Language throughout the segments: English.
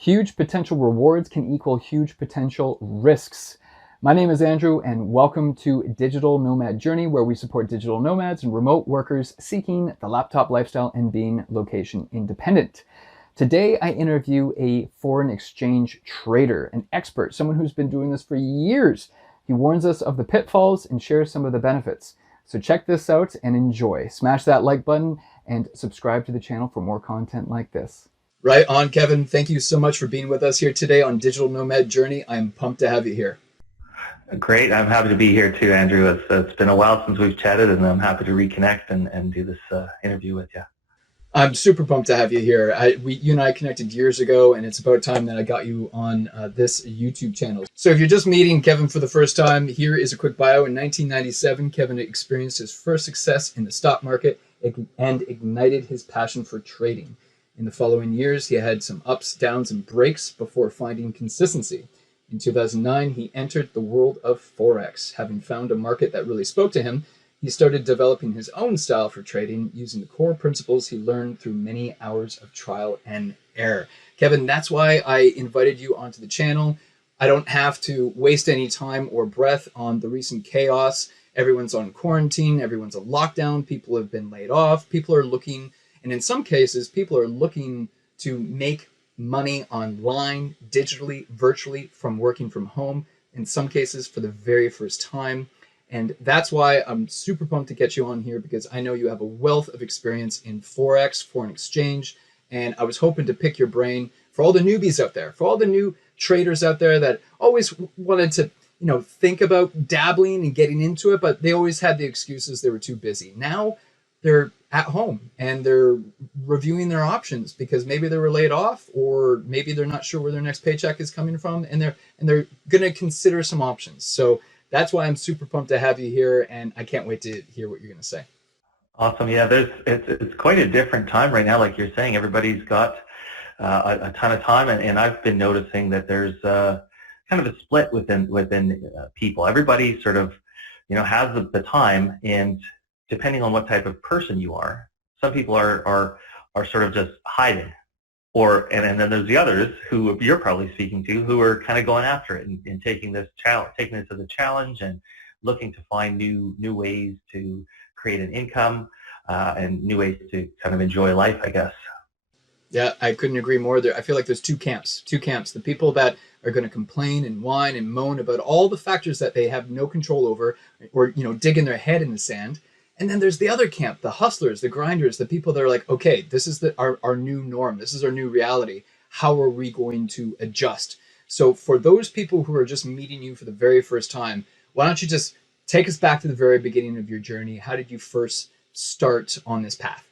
Huge potential rewards can equal huge potential risks. My name is Andrew, and welcome to Digital Nomad Journey, where we support digital nomads and remote workers seeking the laptop lifestyle and being location independent. Today, I interview a foreign exchange trader, an expert, someone who's been doing this for years. He warns us of the pitfalls and shares some of the benefits. So check this out and enjoy. Smash that like button and subscribe to the channel for more content like this. Right on, Kevin. Thank you so much for being with us here today on Digital Nomad Journey. I'm pumped to have you here. Great. I'm happy to be here too, Andrew. It's been a while since we've chatted, and I'm happy to reconnect and do this interview with you. I'm super pumped to have you here. You and I connected years ago, and it's about time that I got you on this YouTube channel. So if you're just meeting Kevin for the first time, here is a quick bio. In 1997, Kevin experienced his first success in the stock market and ignited his passion for trading. In the following years, he had some ups, downs, and breaks before finding consistency. In 2009, he entered the world of Forex. Having found a market that really spoke to him, he started developing his own style for trading using the core principles he learned through many hours of trial and error. Kevin, that's why I invited you onto the channel. I don't have to waste any time or breath on the recent chaos. Everyone's on quarantine, everyone's on lockdown, people have been laid off, people are looking, and in some cases, people are looking to make money online, digitally, virtually, from working from home, in some cases for the very first time. And that's why I'm super pumped to get you on here, because I know you have a wealth of experience in Forex, foreign exchange, and I was hoping to pick your brain for all the newbies out there, for all the new traders out there that always wanted to, think about dabbling and getting into it, but they always had the excuses they were too busy. Now they're at home and they're reviewing their options because maybe they were laid off, or maybe they're not sure where their next paycheck is coming from, and they're going to consider some options. So that's why I'm super pumped to have you here, and I can't wait to hear what you're going to say. Awesome. Yeah, it's quite a different time right now. Like you're saying, everybody's got a ton of time, and I've been noticing that there's kind of a split within people. Everybody sort of has the time, and depending on what type of person you are, some people are sort of just hiding, and then there's the others who you're probably speaking to, who are kind of going after it and taking this as a challenge and looking to find new ways to create an income and new ways to kind of enjoy life, I guess. Yeah, I couldn't agree more. I feel like there's two camps. The people that are going to complain and whine and moan about all the factors that they have no control over, or digging their head in the sand. And then there's the other camp, the hustlers, the grinders, the people that are like, okay, this is our new norm. This is our new reality. How are we going to adjust? So for those people who are just meeting you for the very first time, why don't you just take us back to the very beginning of your journey? How did you first start on this path?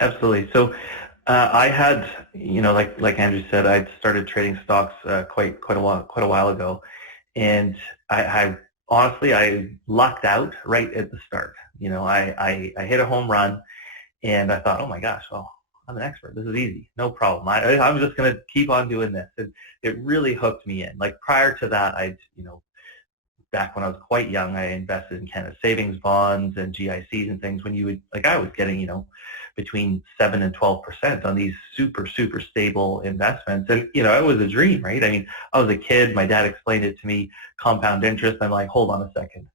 Absolutely. So I had, like Andrew said, I'd started trading stocks quite a while ago, and I honestly, I lucked out right at the start. I hit a home run, and I thought, oh my gosh, well, I'm an expert. This is easy, no problem. I'm just going to keep on doing this. And it really hooked me in. Like prior to that, back when I was quite young, I invested in kind of savings bonds and GICs and things. When I was getting, between 7 and 12% on these super, super stable investments. And, it was a dream, right? I mean, I was a kid. My dad explained it to me, compound interest. I'm like, hold on a second.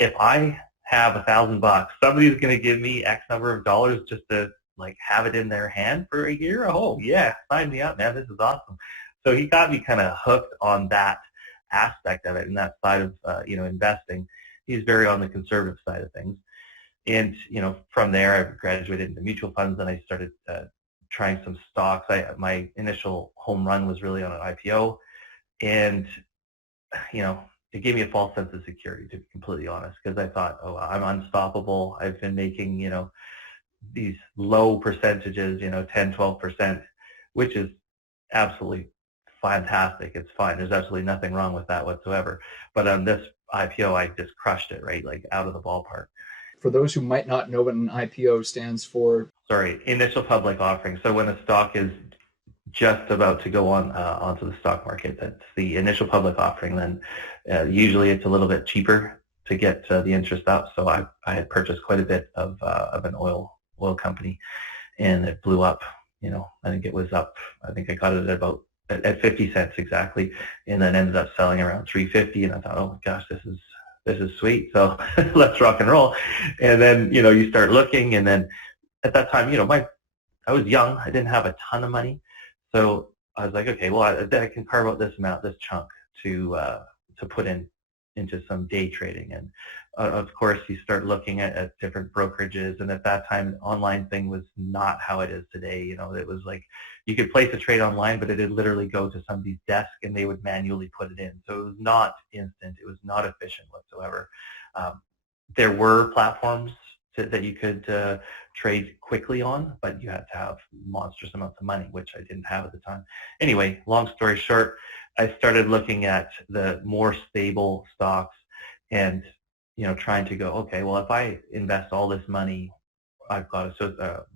If I have $1,000, somebody's going to give me X number of dollars just to have it in their hand for a year. Oh yeah, sign me up, man. This is awesome. So he got me kind of hooked on that aspect of it and that side of, investing. He's very on the conservative side of things. And, from there, I graduated into mutual funds, and I started trying some stocks. My initial home run was really on an IPO, and, it gave me a false sense of security, to be completely honest, because I thought, oh, I'm unstoppable. I've been making, these low percentages, 10, 12%, which is absolutely fantastic. It's fine. There's absolutely nothing wrong with that whatsoever. But on this IPO, I just crushed it, right? Like out of the ballpark. For those who might not know what an IPO stands for. Sorry, initial public offering. So when a stock is just about to go onto the stock market, that's the initial public offering. Then usually it's a little bit cheaper to get the interest up. So I had purchased quite a bit of an oil company, and it blew up I think it was up. I think I got it at 50 cents exactly, and then ended up selling around 350. And I thought, oh my gosh, this is sweet. So let's rock and roll. And then you start looking, and then at that time, I was young. I didn't have a ton of money, so I was like, okay, well, I can carve out this amount, this chunk to put into some day trading. And of course, you start looking at different brokerages, and at that time, online thing was not how it is today. It was like you could place a trade online, but it'd literally go to somebody's desk and they would manually put it in. So it was not instant. It was not efficient whatsoever. There were platforms that you could trade quickly on, but you had to have monstrous amounts of money, which I didn't have at the time. Anyway, long story short, I started looking at the more stable stocks and trying to go, okay, well, if I invest all this money I've got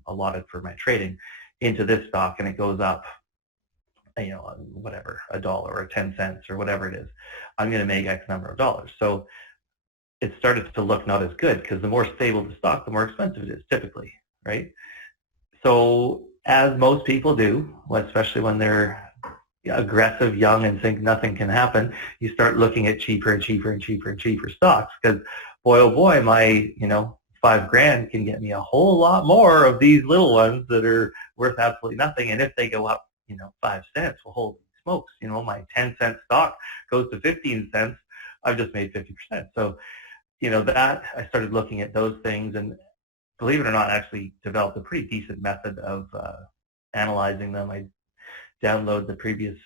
allotted for my trading into this stock, and it goes up, whatever, $1 or 10 cents or whatever it is, I'm going to make X number of dollars. So it started to look not as good, because the more stable the stock, the more expensive it is typically, right? So as most people do, especially when they're aggressive, young, and think nothing can happen, you start looking at cheaper and cheaper and cheaper and cheaper stocks, because boy, oh boy, my $5,000 can get me a whole lot more of these little ones that are worth absolutely nothing. And if they go up 5 cents, well, holy smokes, my 10-cent stock goes to 15 cents, I've just made 50%. So that I started looking at those things, and believe it or not, actually developed a pretty decent method of analyzing them. I download the previous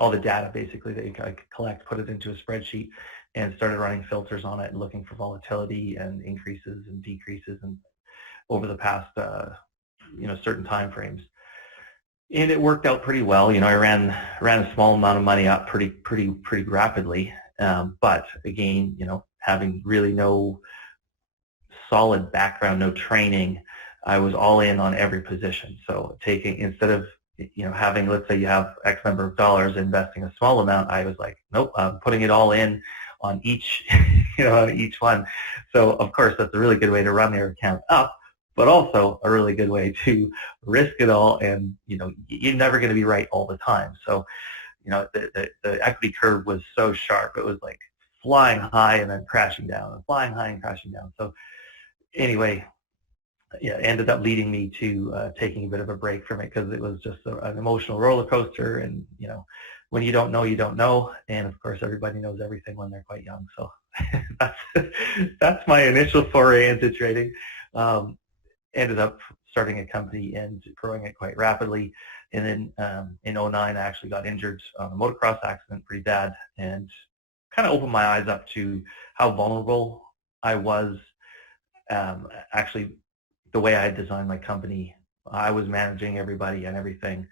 all the data basically that I could collect, put it into a spreadsheet, and started running filters on it and looking for volatility and increases and decreases and over the past certain time frames. And it worked out pretty well. I ran a small amount of money up pretty rapidly. But again, having really no solid background, no training, I was all in on every position. So instead of having, let's say you have X number of dollars, investing a small amount, I was like, nope, I'm putting it all in on each, on each one. So of course, that's a really good way to run your account up, but also a really good way to risk it all. And you're never going to be right all the time. So the equity curve was so sharp, it was like flying high and then crashing down, and flying high and crashing down. So anyway, yeah, it ended up leading me to taking a bit of a break from it, because it was just an emotional roller coaster. And when you don't know, you don't know. And of course, everybody knows everything when they're quite young. So that's my initial foray into trading. Ended up starting a company and growing it quite rapidly. And then in '09, I actually got injured on a motocross accident pretty bad, and kind of opened my eyes up to how vulnerable I was. Actually, the way I had designed my company, I was managing everybody and everything,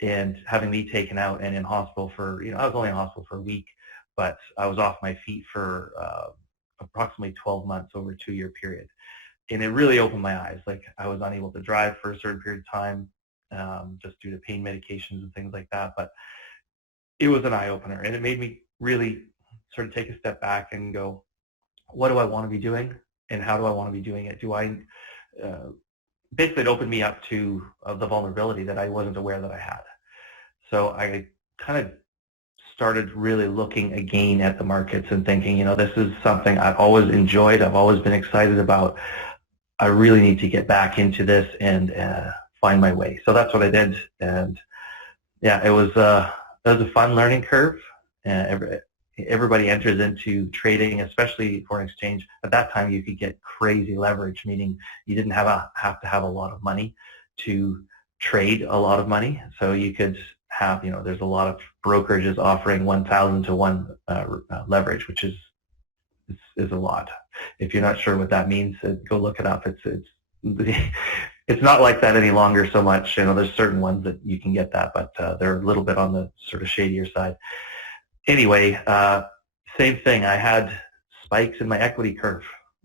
and having me taken out and in hospital for, I was only in hospital for a week, but I was off my feet for approximately 12 months over a 2-year period. And it really opened my eyes. Like, I was unable to drive for a certain period of time, just due to pain medications and things like that. But it was an eye-opener, and it made me really sort of take a step back and go, what do I want to be doing, and how do I want to be doing it? Basically, it opened me up to the vulnerability that I wasn't aware that I had. So I kind of started really looking again at the markets and thinking, this is something I've always enjoyed, I've always been excited about. I really need to get back into this and find my way. So that's what I did. And yeah, it was a fun learning curve. Everybody enters into trading, especially foreign exchange. At that time, you could get crazy leverage, meaning you didn't have to have a lot of money to trade a lot of money. So you could have, there's a lot of brokerages offering 1,000 to 1 leverage, which is a lot. If you're not sure what that means, go look it up. It's not like that any longer so much. There's certain ones that you can get that, but they're a little bit on the sort of shadier side. Anyway, same thing. I had spikes in my equity curve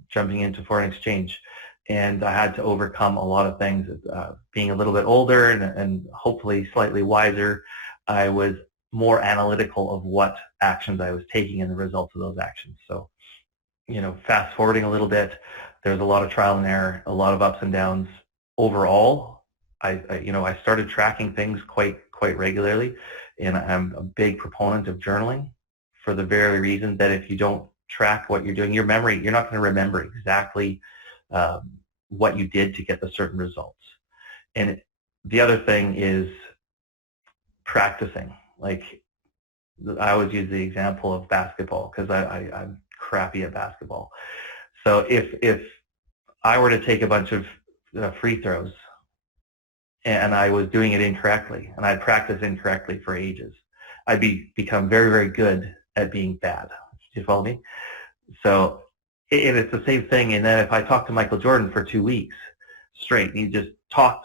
jumping into foreign exchange, and I had to overcome a lot of things. Being a little bit older and hopefully slightly wiser, I was more analytical of what actions I was taking and the results of those actions. So, fast forwarding a little bit, there's a lot of trial and error, a lot of ups and downs. overall, I started tracking things quite regularly, and I'm a big proponent of journaling for the very reason that if you don't track what you're doing, you're not going to remember exactly what you did to get the certain results. And the other thing is practicing. Like, I always use the example of basketball because I'm crappy at basketball. So if I were to take a bunch of free throws and I was doing it incorrectly and I'd practiced incorrectly for ages, I'd become very, very good at being bad. Do you follow me? So, and it's the same thing. And then if I talked to Michael Jordan for 2 weeks straight, and he just talk.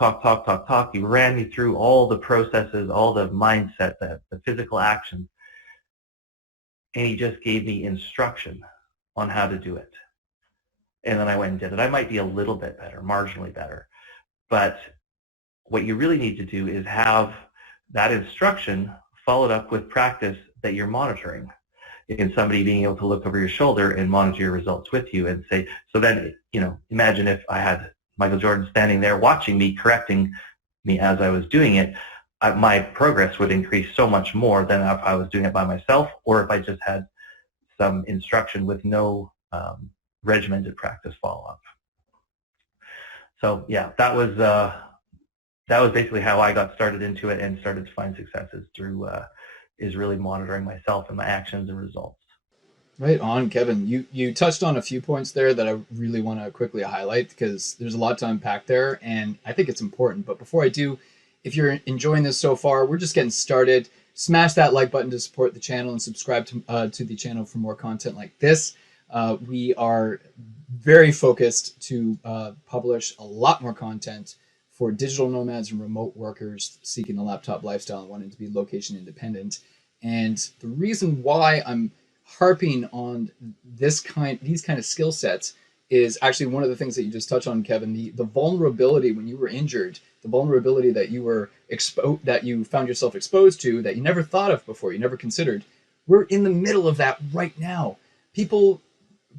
He ran me through all the processes, all the mindset, the physical actions, and he just gave me instruction on how to do it. And then I went and did it. I might be a little bit better, marginally better. But what you really need to do is have that instruction followed up with practice that you're monitoring. And somebody being able to look over your shoulder and monitor your results with you and say, so then, imagine if I had Michael Jordan standing there watching me, correcting me as I was doing it, my progress would increase so much more than if I was doing it by myself or if I just had some instruction with no regimented practice follow-up. So yeah, that was basically how I got started into it and started to find successes through is really monitoring myself and my actions and results. Right on, Kevin. You touched on a few points there that I really want to quickly highlight because there's a lot to unpack there, and I think it's important. But before I do, if you're enjoying this so far, we're just getting started. Smash that like button to support the channel and subscribe to the channel for more content like this. We are very focused to publish a lot more content for digital nomads and remote workers seeking the laptop lifestyle and wanting to be location independent. And the reason why I'm harping on these kind of skill sets is actually one of the things that you just touched on, Kevin. The vulnerability when you were injured, the vulnerability that you were that you found yourself exposed to that you never thought of before, you never considered. We're in the middle of that right now. People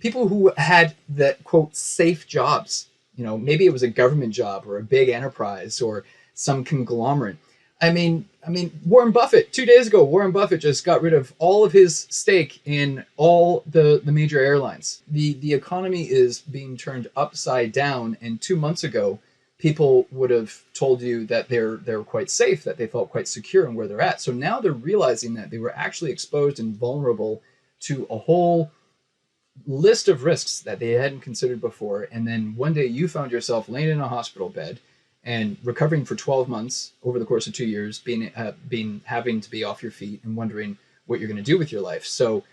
who had that quote safe jobs, maybe it was a government job or a big enterprise or some conglomerate. I mean, Warren Buffett, 2 days ago, Warren Buffett just got rid of all of his stake in all the major airlines. The economy is being turned upside down, and 2 months ago, people would have told you that they're quite safe, that they felt quite secure in where they're at. So now they're realizing that they were actually exposed and vulnerable to a whole list of risks that they hadn't considered before. And then one day you found yourself laying in a hospital bed and recovering for 12 months over the course of 2 years, having to be off your feet and wondering what you're going to do with your life. So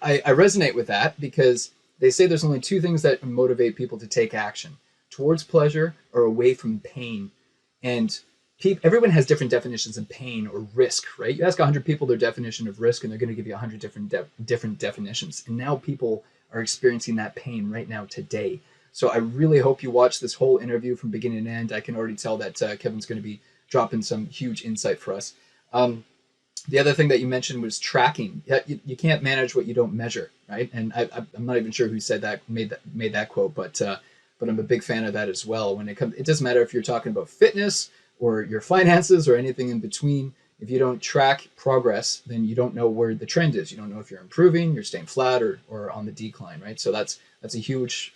I resonate with that because they say there's only two things that motivate people to take action: towards pleasure or away from pain. And everyone has different definitions of pain or risk, right? You ask 100 people their definition of risk, and they're going to give you 100 different definitions. And now people are experiencing that pain right now today. So I really hope you watch this whole interview from beginning to end. I can already tell that Kevin's going to be dropping some huge insight for us. The other thing that you mentioned was tracking. You can't manage what you don't measure, right? And I'm not even sure who said that, made that quote, but I'm a big fan of that as well. When it doesn't matter if you're talking about fitness or your finances or anything in between. If you don't track progress, then you don't know where the trend is. You don't know if you're improving, you're staying flat, or on the decline, right? So that's a huge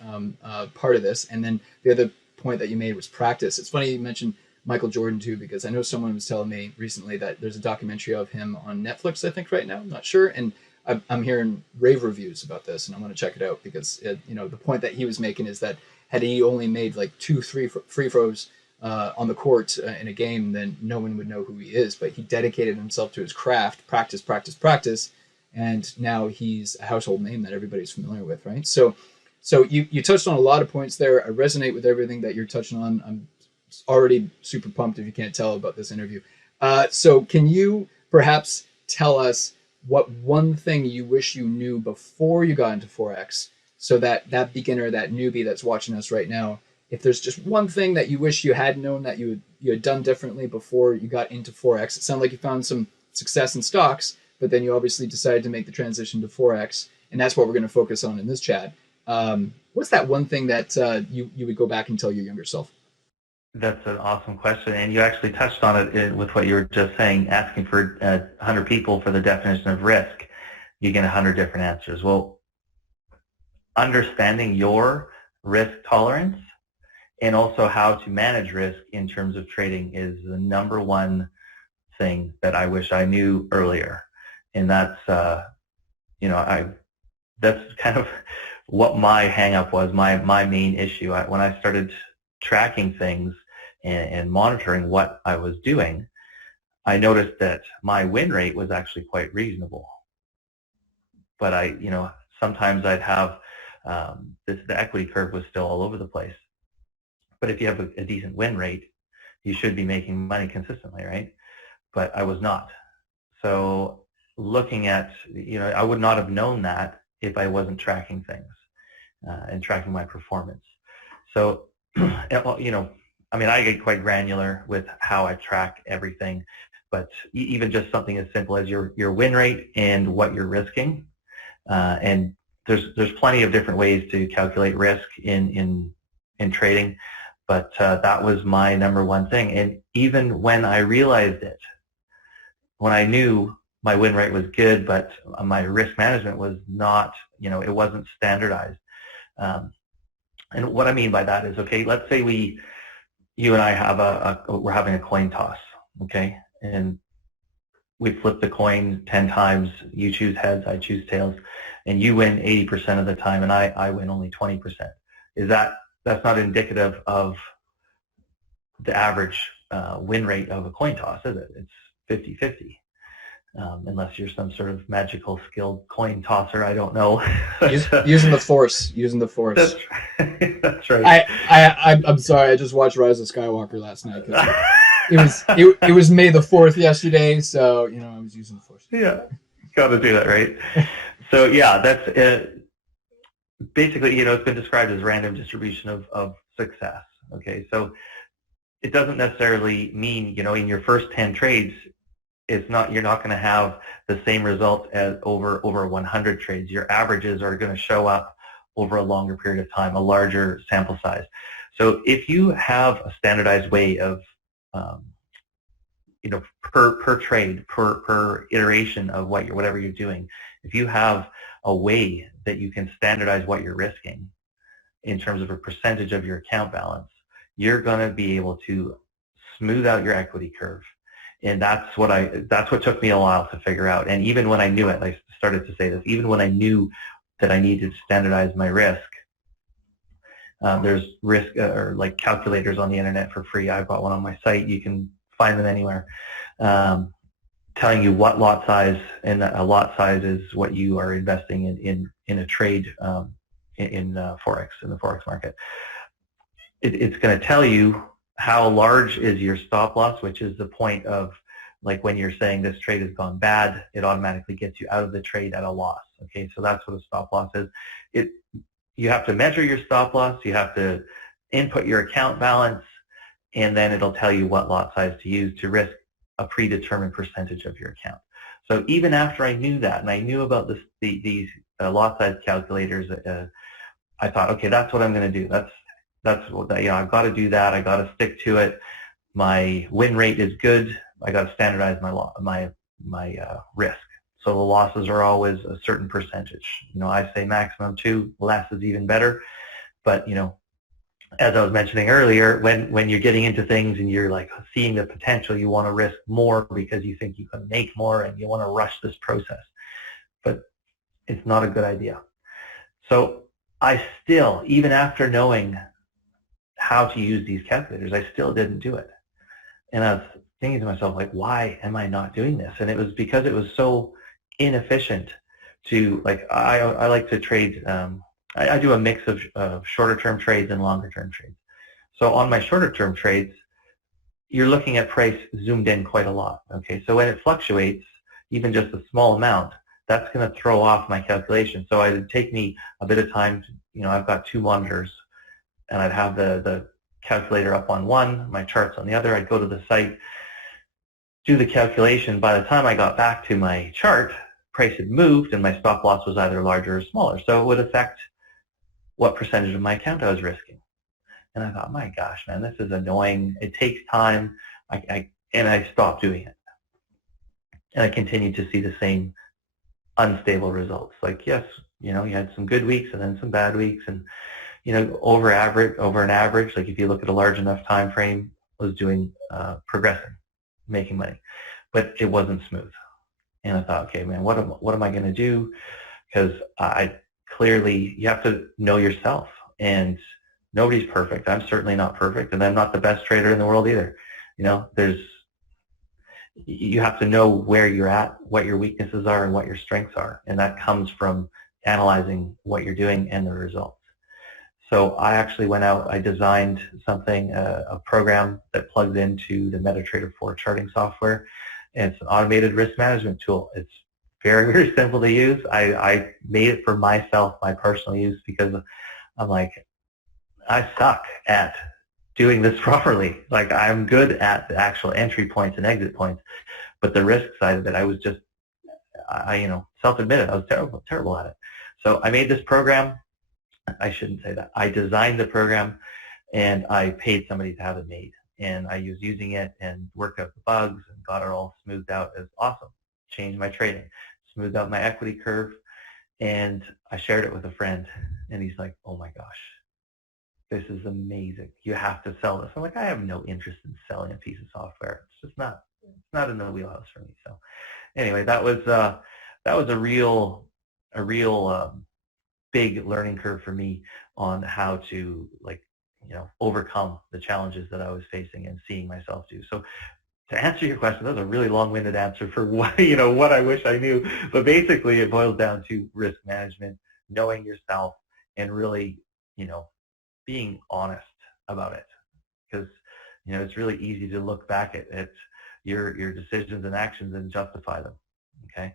part of this. And then the other point that you made was practice. It's funny you mentioned Michael Jordan too, because I know someone was telling me recently that there's a documentary of him on Netflix, I think right now, I'm not sure. And I'm hearing rave reviews about this, and I'm going to check it out because the point that he was making is that had he only made like 2-3 free throws on the court in a game, then no one would know who he is. But he dedicated himself to his craft, practice, and now he's a household name that everybody's familiar with, right? So you touched on a lot of points there. I resonate with everything that you're touching on. I'm already super pumped, if you can't tell, about this interview. So can you perhaps tell us what one thing you wish you knew before you got into Forex, so that beginner, that newbie that's watching us right now, if there's just one thing that you wish you had known that you had done differently before you got into Forex? It sounded like you found some success in stocks, but then you obviously decided to make the transition to Forex, and that's what we're going to focus on in this chat. What's that one thing that you would go back and tell your younger self? That's an awesome question, and you actually touched on it with what you were just saying, asking for 100 people for the definition of risk. You get 100 different answers. Well, understanding your risk tolerance and also how to manage risk in terms of trading is the number one thing that I wish I knew earlier. And that's, that's kind of what my hang-up was, my main issue. When I started tracking things and monitoring what I was doing, I noticed that my win rate was actually quite reasonable. But sometimes I'd have the equity curve was still all over the place. But if you have a decent win rate, you should be making money consistently, right? But I was not. So looking at, I would not have known that if I wasn't tracking things and tracking my performance. So, I get quite granular with how I track everything, but even just something as simple as your win rate and what you're risking. And there's plenty of different ways to calculate risk in trading, but that was my number one thing. And even when I realized it, when I knew my win rate was good, but my risk management was not, it wasn't standardized. And what I mean by that is, okay, let's say you and I have we're having a coin toss, okay, and we flip the coin 10 times. You choose heads, I choose tails, and you win 80% of the time, and I win only 20%. That's not indicative of the average win rate of a coin toss, is it? It's 50-50. Unless you're some sort of magical skilled coin tosser, I don't know. using the force. That's right. That's right. I'm sorry. I just watched Rise of Skywalker last night. It was May the 4th yesterday, so I was using the force. Yeah, got to do that, right? So yeah, that's basically it's been described as random distribution of success. Okay, so it doesn't necessarily mean in your first 10 trades. You're not going to have the same results as over 100 trades. Your averages are going to show up over a longer period of time, a larger sample size. So if you have a standardized way of, per trade, per iteration of whatever you're doing, if you have a way that you can standardize what you're risking in terms of a percentage of your account balance, you're going to be able to smooth out your equity curve. And that's what took me a while to figure out. And even when I knew it, I started to say this, even when I knew that I needed to standardize my risk, there's risk or like calculators on the internet for free. I've got one on my site. You can find them anywhere, telling you what lot size, and a lot size is what you are investing in a trade in Forex, in the Forex market. It's going to tell you how large is your stop loss, which is the point of, like, when you're saying this trade has gone bad, it automatically gets you out of the trade at a loss. Okay, so that's what a stop loss is. You have to measure your stop loss, you have to input your account balance, and then it'll tell you what lot size to use to risk a predetermined percentage of your account. So even after I knew that, and I knew about these lot size calculators, I thought, okay, that's what I'm going to do. That's what I've got to do that. I got to stick to it. My win rate is good. I got to standardize my risk. So the losses are always a certain percentage. I say maximum 2, less is even better. But as I was mentioning earlier, when you're getting into things and you're like seeing the potential, you want to risk more because you think you can make more and you want to rush this process. But it's not a good idea. So I still, even after knowing how to use these calculators, I still didn't do it. And I was thinking to myself, like, why am I not doing this? And it was because it was so inefficient to, like, I like to trade, I do a mix of shorter term trades and longer term trades. So on my shorter term trades, you're looking at price zoomed in quite a lot. Okay, so when it fluctuates, even just a small amount, that's going to throw off my calculation. So it would take me a bit of time to, I've got 2 monitors, and I'd have the calculator up on one, my charts on the other. I'd go to the site, do the calculation. By the time I got back to my chart, price had moved and my stop loss was either larger or smaller. So it would affect what percentage of my account I was risking. And I thought, my gosh, man, this is annoying. It takes time. And I stopped doing it. And I continued to see the same unstable results. Like, yes, you had some good weeks and then some bad weeks. And, over an average, like if you look at a large enough time frame, was doing progressing, making money. But it wasn't smooth. And I thought, okay, man, what am I going to do? Because you have to know yourself, and nobody's perfect. I'm certainly not perfect, and I'm not the best trader in the world either. You have to know where you're at, what your weaknesses are, and what your strengths are, and that comes from analyzing what you're doing and the results. So I actually went out, I designed something, a program that plugs into the MetaTrader 4 charting software, and it's an automated risk management tool. It's very, very simple to use. I made it for myself, my personal use, because I'm like, I suck at doing this properly. Like, I'm good at the actual entry points and exit points, but the risk side of it, I was just, self-admitted, I was terrible at it. So I made this program. I shouldn't say that. I designed the program, and I paid somebody to have it made. And I was using it and worked out the bugs and got it all smoothed out. It was awesome. Changed my trading, smoothed out my equity curve, and I shared it with a friend, and he's like, oh my gosh, this is amazing. You have to sell this. I'm like, I have no interest in selling a piece of software. It's just not in the wheelhouse for me. So anyway, that was a real big learning curve for me on how to overcome the challenges that I was facing and seeing myself do. So to answer your question, that was a really long-winded answer for what I wish I knew. But basically, it boils down to risk management, knowing yourself, and really, being honest about it. Because, it's really easy to look back at your decisions and actions and justify them. Okay.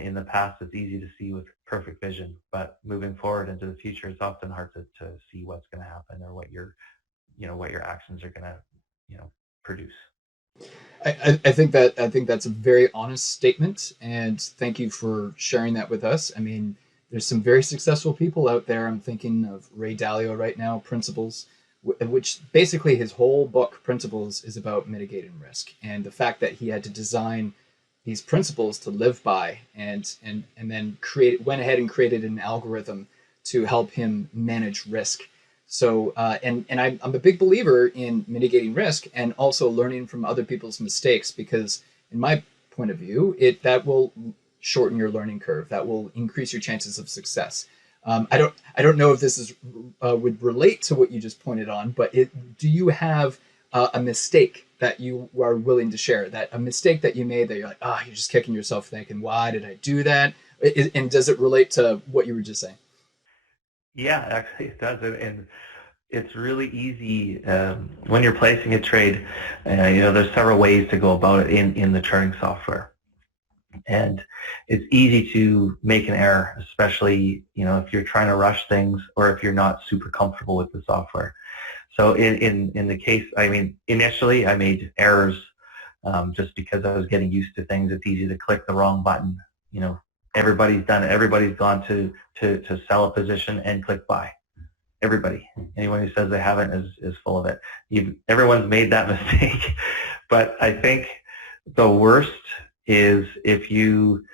In the past, it's easy to see with perfect vision, but moving forward into the future, it's often hard to see what's going to happen or what your actions are going to, produce. I think that's a very honest statement, and thank you for sharing that with us. I mean, there's some very successful people out there. I'm thinking of Ray Dalio right now, Principles, which basically his whole book, Principles, is about mitigating risk, and the fact that he had to design these principles to live by, and then went ahead and created an algorithm to help him manage risk. So and I'm a big believer in mitigating risk and also learning from other people's mistakes, because in my point of view, that will shorten your learning curve. That will increase your chances of success. I don't know if this would relate to what you just pointed on, but do you have a mistake that you are willing to share, that a mistake that you made that you're like, you're just kicking yourself thinking, why did I do that? And does it relate to what you were just saying? Yeah, actually it does. And it's really easy when you're placing a trade. There's several ways to go about it in the charting software. And it's easy to make an error, especially, if you're trying to rush things or if you're not super comfortable with the software. So in the case, initially I made errors just because I was getting used to things. It's easy to click the wrong button. Everybody's done it. Everybody's gone to sell a position and click buy. Everybody. Anyone who says they haven't is full of it. Everyone's made that mistake. But I think the worst is if you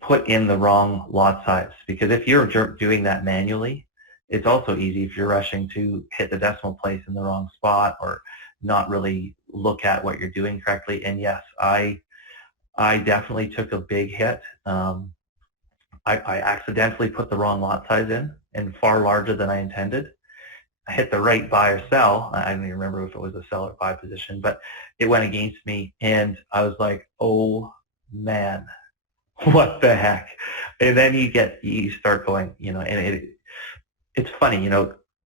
put in the wrong lot size, because if you're doing that manually, it's also easy if you're rushing to hit the decimal place in the wrong spot or not really look at what you're doing correctly. And yes, I definitely took a big hit. I accidentally put the wrong lot size in and far larger than I intended. I hit the right buy or sell. I don't even remember if it was a sell or buy position, but it went against me, and I was like, oh man, what the heck? And then you start going, and it's funny,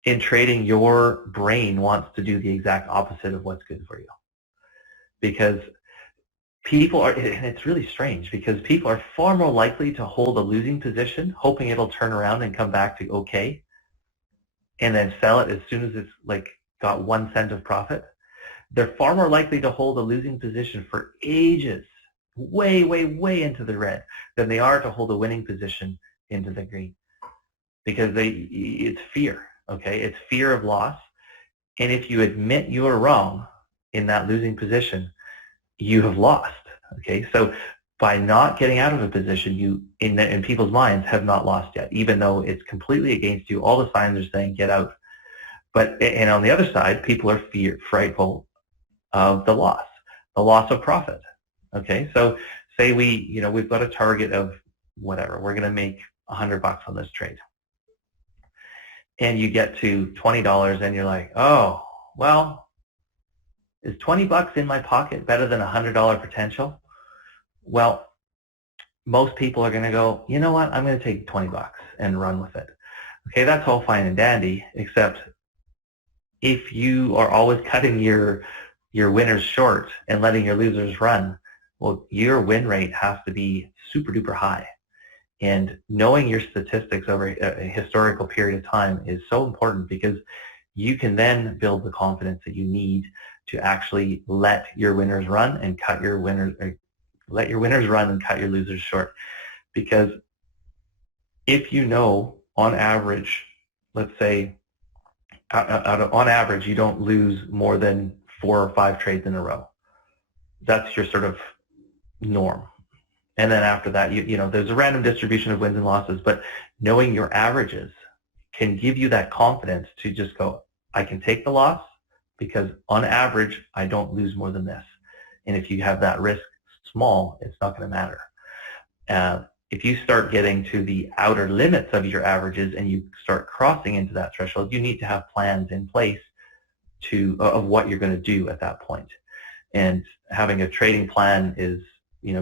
in trading, your brain wants to do the exact opposite of what's good for you, because people are, and it's really strange, because people are far more likely to hold a losing position, hoping it'll turn around and come back to okay, and then sell it as soon as it's got 1 cent of profit. They're far more likely to hold a losing position for ages, way, way, way into the red, than they are to hold a winning position into the green, because it's fear. Okay, it's fear of loss, And if you admit you are wrong in that losing position, you have lost. Okay, so by not getting out of a position, you in people's minds have not lost yet, even though it's completely against you. All the signs are saying get out. But and on the other side, people are frightful of the loss of profit. Okay, so say we've got a target of whatever, we're going to make $100 on this trade, and you get to $20, and you're like, oh, well, is $20 in my pocket better than $100 potential? Well, most people are going to go, you know what, I'm going to take $20 and run with it. Okay, that's all fine and dandy, except if you are always cutting your winners short and letting your losers run, well, your win rate has to be super duper high. And knowing your statistics over a historical period of time is so important, because you can then build the confidence that you need to actually let your winners run and cut your winners, or let your winners run and cut your losers short. Because if you know, on average, let's say, on average, you don't lose more than 4 or 5 trades in a row. That's your sort of norm. And then after that, you know, there's a random distribution of wins and losses, but knowing your averages can give you that confidence to just go, I can take the loss because on average, I don't lose more than this. And if you have that risk small, it's not going to matter. If you start getting to the outer limits of your averages and you start crossing into that threshold, you need to have plans in place of what you're going to do at that point. And having a trading plan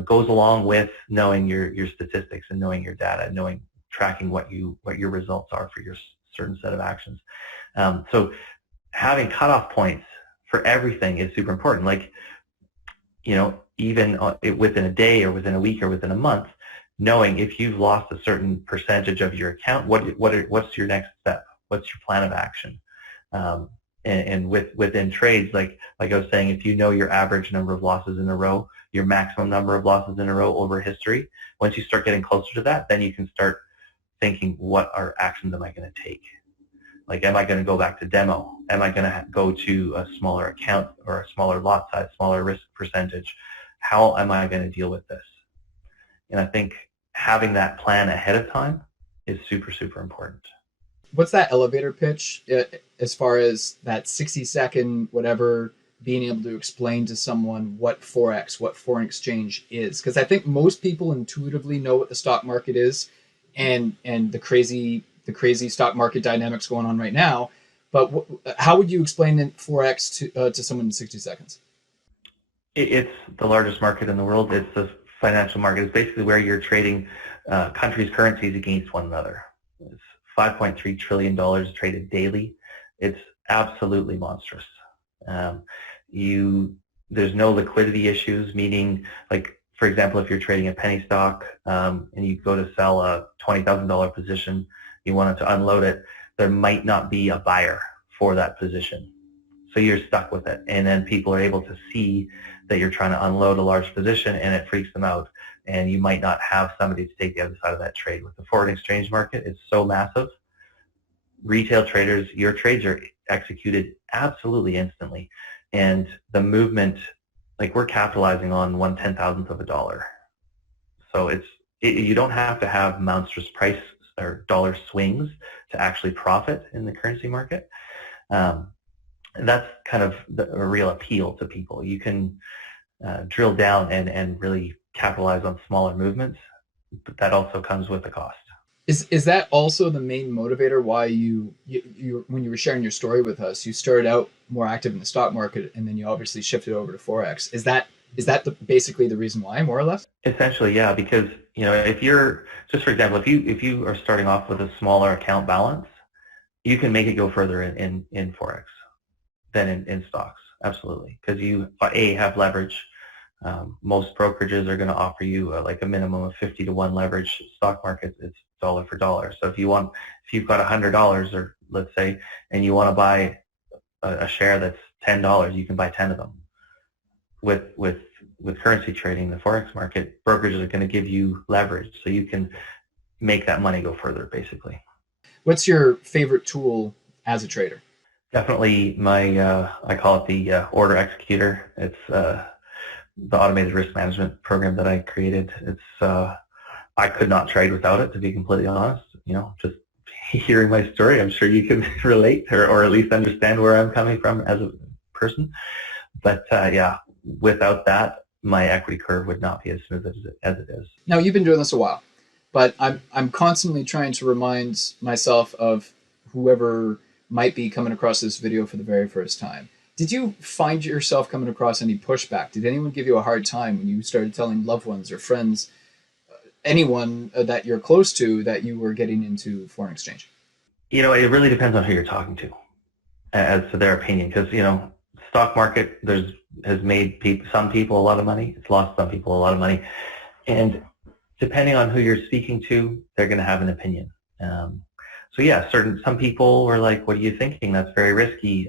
goes along with knowing your statistics and knowing your data, and tracking what your results are for your certain set of actions. So having cutoff points for everything is super important. Like, even within a day or within a week or within a month, knowing if you've lost a certain percentage of your account, what's your next step? What's your plan of action? And within trades, like I was saying, if you know your average number of losses in a row, your maximum number of losses in a row over history, once you start getting closer to that, then you can start thinking, what actions am I going to take? Like, am I going to go back to demo? Am I going to go to a smaller account or a smaller lot size, smaller risk percentage? How am I going to deal with this? And I think having that plan ahead of time is super, super important. What's that elevator pitch as far as that 60-second whatever, being able to explain to someone what Forex, what foreign exchange is? Because I think most people intuitively know what the stock market is and the crazy stock market dynamics going on right now. But how would you explain Forex to someone in 60 seconds? It's the largest market in the world. It's the financial market. It's basically where you're trading countries' currencies against one another. It's $5.3 trillion traded daily. It's absolutely monstrous. There's no liquidity issues, meaning, like, for example, if you're trading a penny stock and you go to sell a $20,000 position, you wanted to unload it, there might not be a buyer for that position. So you're stuck with it. And then people are able to see that you're trying to unload a large position, and it freaks them out. And you might not have somebody to take the other side of that trade. With the foreign exchange market, it's so massive. Retail traders, your trades are executed absolutely instantly. And the movement, like, we're capitalizing on 1/10,000th of a dollar. So you don't have to have monstrous price or dollar swings to actually profit in the currency market. And that's kind of a real appeal to people. You can drill down and really capitalize on smaller movements, but that also comes with a cost. Is that also the main motivator why you when you were sharing your story with us, you started out more active in the stock market and then you obviously shifted over to Forex? Is that basically the reason why, more or less? Essentially, yeah, because if you're, just for example, if you are starting off with a smaller account balance, you can make it go further in Forex than in stocks, absolutely, because you have leverage. Most brokerages are going to offer you like a minimum of 50-to-1 leverage. Stock market, it's dollar for dollar. So if you've got $100, or let's say, and you want to buy a share that's $10, you can buy 10 of them. With currency trading, the Forex market, brokerages are going to give you leverage, so you can make that money go further, basically. What's your favorite tool as a trader? Definitely my, I call it the order executor. It's the automated risk management program that I created. It's I could not trade without it, to be completely honest. Just hearing my story, I'm sure you can relate or at least understand where I'm coming from as a person. But yeah, without that, my equity curve would not be as smooth as it is. Now, you've been doing this a while, but I'm constantly trying to remind myself of whoever might be coming across this video for the very first time. Did you find yourself coming across any pushback? Did anyone give you a hard time when you started telling loved ones or friends, anyone that you're close to, that you were getting into foreign exchange? It really depends on who you're talking to as to their opinion, because stock market has made some people a lot of money. It's lost some people a lot of money, and depending on who you're speaking to, they're going to have an opinion. So yeah, some people were like, "What are you thinking? That's very risky.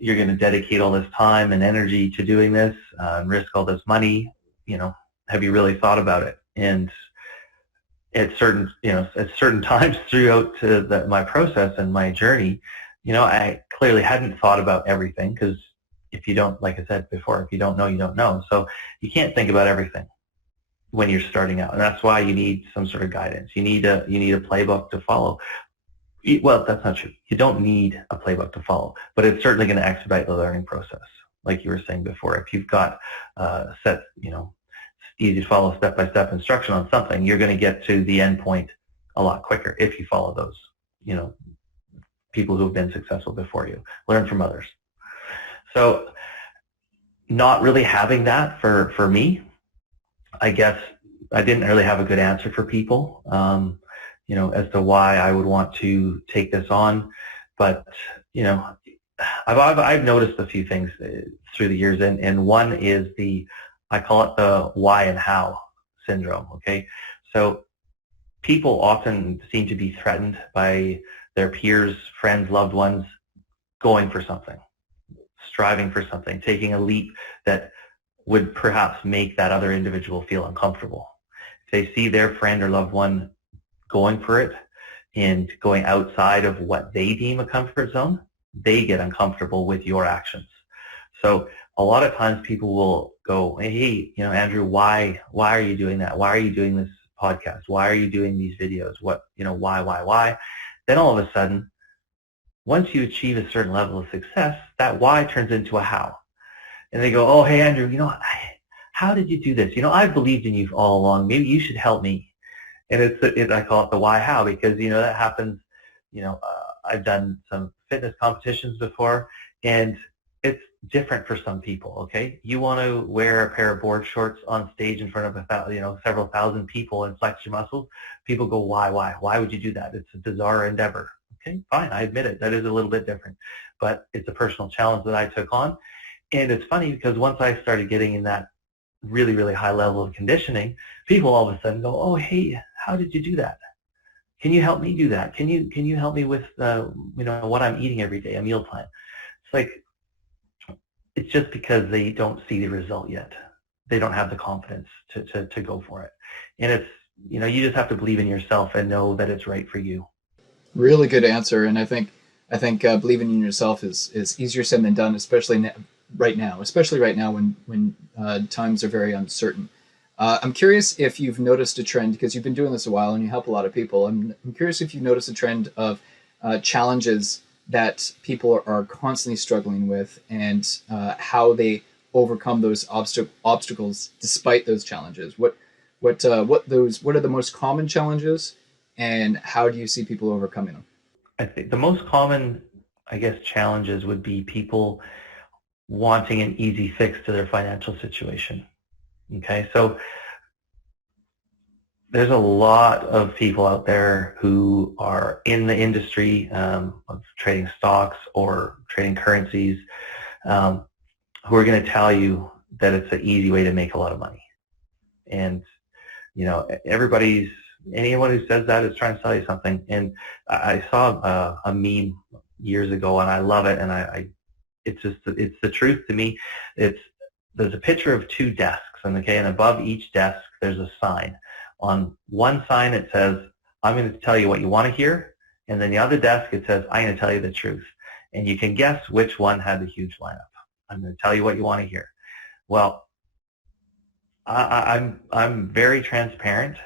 You're going to dedicate all this time and energy to doing this, and risk all this money. Have you really thought about it?" And at certain times throughout my process and my journey, I clearly hadn't thought about everything, because if you don't, like I said before, if you don't know, you don't know. So you can't think about everything when you're starting out, and that's why you need some sort of guidance. You need a playbook to follow. Well, that's not true. You don't need a playbook to follow, but it's certainly going to expedite the learning process. Like you were saying before, if you've got set, easy to follow step-by-step instruction on something, you're going to get to the end point a lot quicker if you follow those, people who have been successful before you. Learn from others. So not really having that for me, I guess I didn't really have a good answer for people, as to why I would want to take this on. But, I've noticed a few things through the years, and one is I call it the why and how syndrome, okay? So people often seem to be threatened by their peers, friends, loved ones going for something, striving for something, taking a leap that would perhaps make that other individual feel uncomfortable. If they see their friend or loved one going for it and going outside of what they deem a comfort zone, they get uncomfortable with your actions. So a lot of times people will go, "Hey, Andrew, why are you doing that? Why are you doing this podcast? Why are you doing these videos? What, why?" Then all of a sudden, once you achieve a certain level of success, that why turns into a how. And they go, "Oh, hey, Andrew, how did you do this? I've believed in you all along. Maybe you should help me." And I call it the why how, because, that happens. I've done some fitness competitions before, and it's different for some people, okay? You want to wear a pair of board shorts on stage in front of several thousand people and flex your muscles. People go, "Why? Why would you do that? It's a bizarre endeavor." Okay, fine, I admit it. That is a little bit different, but it's a personal challenge that I took on. And it's funny, because once I started getting in that really, really high level of conditioning, people all of a sudden go, "Oh, hey, how did you do that? Can you help me do that? Can you help me with what I'm eating every day, a meal plan?" It's like, it's just because they don't see the result yet. They don't have the confidence to go for it. And it's, you just have to believe in yourself and know that it's right for you. Really good answer, and I think believing in yourself is easier said than done, especially right now when times are very uncertain. I'm curious if you've noticed a trend, because you've been doing this a while and you help a lot of people. I'm curious if you've noticed a trend of challenges that people are constantly struggling with, and how they overcome those obstacles despite those challenges. What are the most common challenges, and how do you see people overcoming them? I think the most common, challenges would be people wanting an easy fix to their financial situation. Okay, so there's a lot of people out there who are in the industry of trading stocks or trading currencies, who are going to tell you that it's an easy way to make a lot of money. And, anyone who says that is trying to sell you something. And I saw a meme years ago, and I love it, and it's the truth to me. There's a picture of two desks, and above each desk there's a sign. On one sign it says, "I'm going to tell you what you want to hear," and then the other desk it says, "I'm going to tell you the truth." and you can guess which one had the huge lineup. I'm going to tell you what you want to hear. Well, I'm very transparent.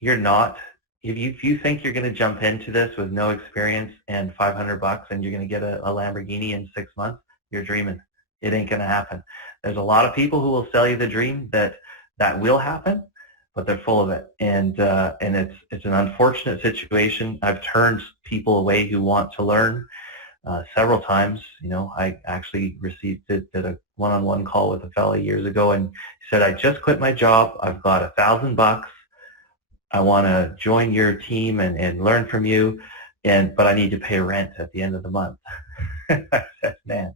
You're not. If you think you're going to jump into this with no experience and $500 and you're going to get a Lamborghini in 6 months, you're dreaming. It ain't going to happen. There's a lot of people who will sell you the dream that will happen, but they're full of it. And it's an unfortunate situation. I've turned people away who want to learn several times. You know, I actually did a one-on-one call with a fellow years ago, and he said, I just quit my job. I've got $1,000. I want to join your team and learn from you, but I need to pay rent at the end of the month. I said, man,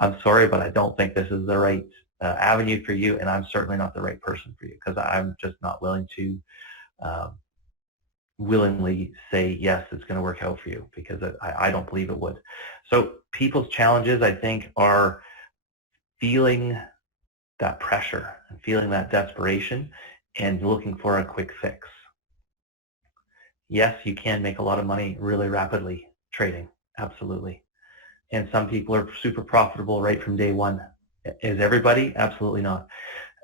I'm sorry, but I don't think this is the right avenue for you, and I'm certainly not the right person for you, because I'm just not willing to willingly say, yes, it's going to work out for you, because I don't believe it would. So people's challenges, I think, are feeling that pressure and feeling that desperation and looking for a quick fix. Yes, you can make a lot of money really rapidly trading, absolutely. And some people are super profitable right from day one. Is everybody? Absolutely not.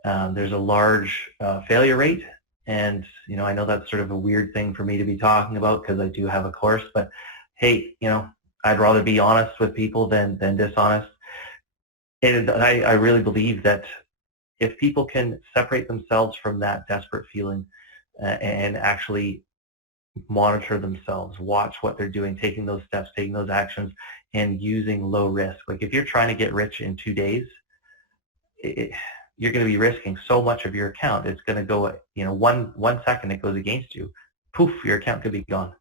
There's a large failure rate, and you know, I know that's sort of a weird thing for me to be talking about because I do have a course, but hey, you know, I'd rather be honest with people than dishonest. And I really believe that if people can separate themselves from that desperate feeling and actually monitor themselves, watch what they're doing, taking those steps, taking those actions, and using low risk. Like if you're trying to get rich in 2 days, you're going to be risking so much of your account. It's going to go, you know, one second it goes against you, poof, your account could be gone.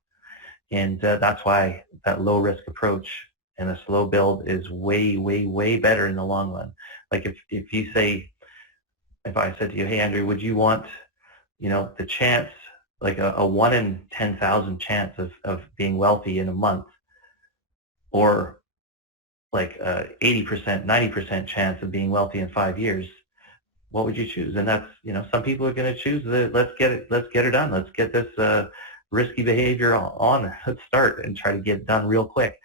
And that's why that low risk approach and a slow build is way, way, way better in the long run. Like if you say, if I said to you, hey, Andrew, would you want, you know, the chance, like a 1 in 10,000 chance of being wealthy in a month, or like 80%, 90% chance of being wealthy in 5 years, what would you choose? And that's, you know, some people are going to choose let's get it done. Let's get this risky behavior on. Let's start and try to get it done real quick.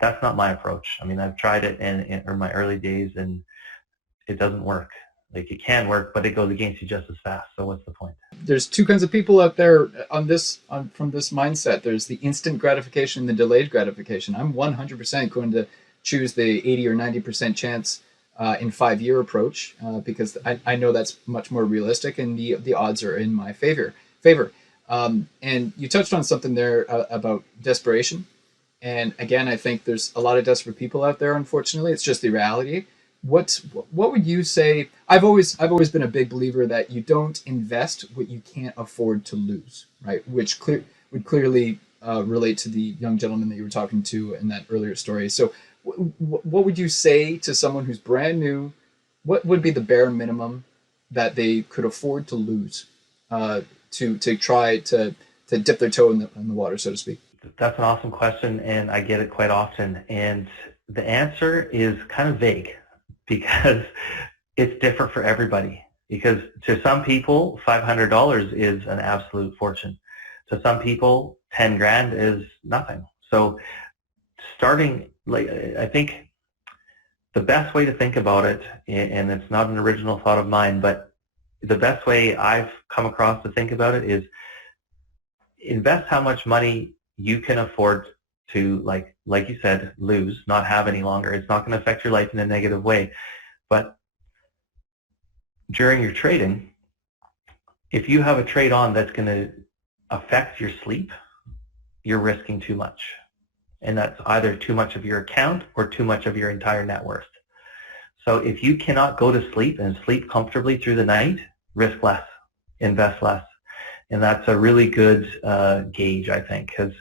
That's not my approach. I mean, I've tried it in my early days, and it doesn't work. Like it can work, but it goes against you just as fast. So what's the point? There's two kinds of people out there from this mindset. There's the instant gratification and the delayed gratification. I'm 100% going to choose the 80 or 90% chance in 5-year approach because I know that's much more realistic, and the odds are in my favor. And you touched on something there about desperation. And again, I think there's a lot of desperate people out there. Unfortunately, it's just the reality. What would you say? I've always been a big believer that you don't invest what you can't afford to lose, right? Which would clearly relate to the young gentleman that you were talking to in that earlier story. So, what would you say to someone who's brand new? What would be the bare minimum that they could afford to lose to try to dip their toe in the water, so to speak? That's an awesome question, and I get it quite often. And the answer is kind of vague, because it's different for everybody. Because to some people, $500 is an absolute fortune. To some people, 10 grand is nothing. So starting, like, I think the best way to think about it, and it's not an original thought of mine, but the best way I've come across to think about it is invest how much money you can afford to, like you said, lose, not have any longer. It's not going to affect your life in a negative way. But during your trading, if you have a trade on that's going to affect your sleep, you're risking too much. And that's either too much of your account or too much of your entire net worth. So if you cannot go to sleep and sleep comfortably through the night, risk less, invest less. And that's a really good gauge, I think, because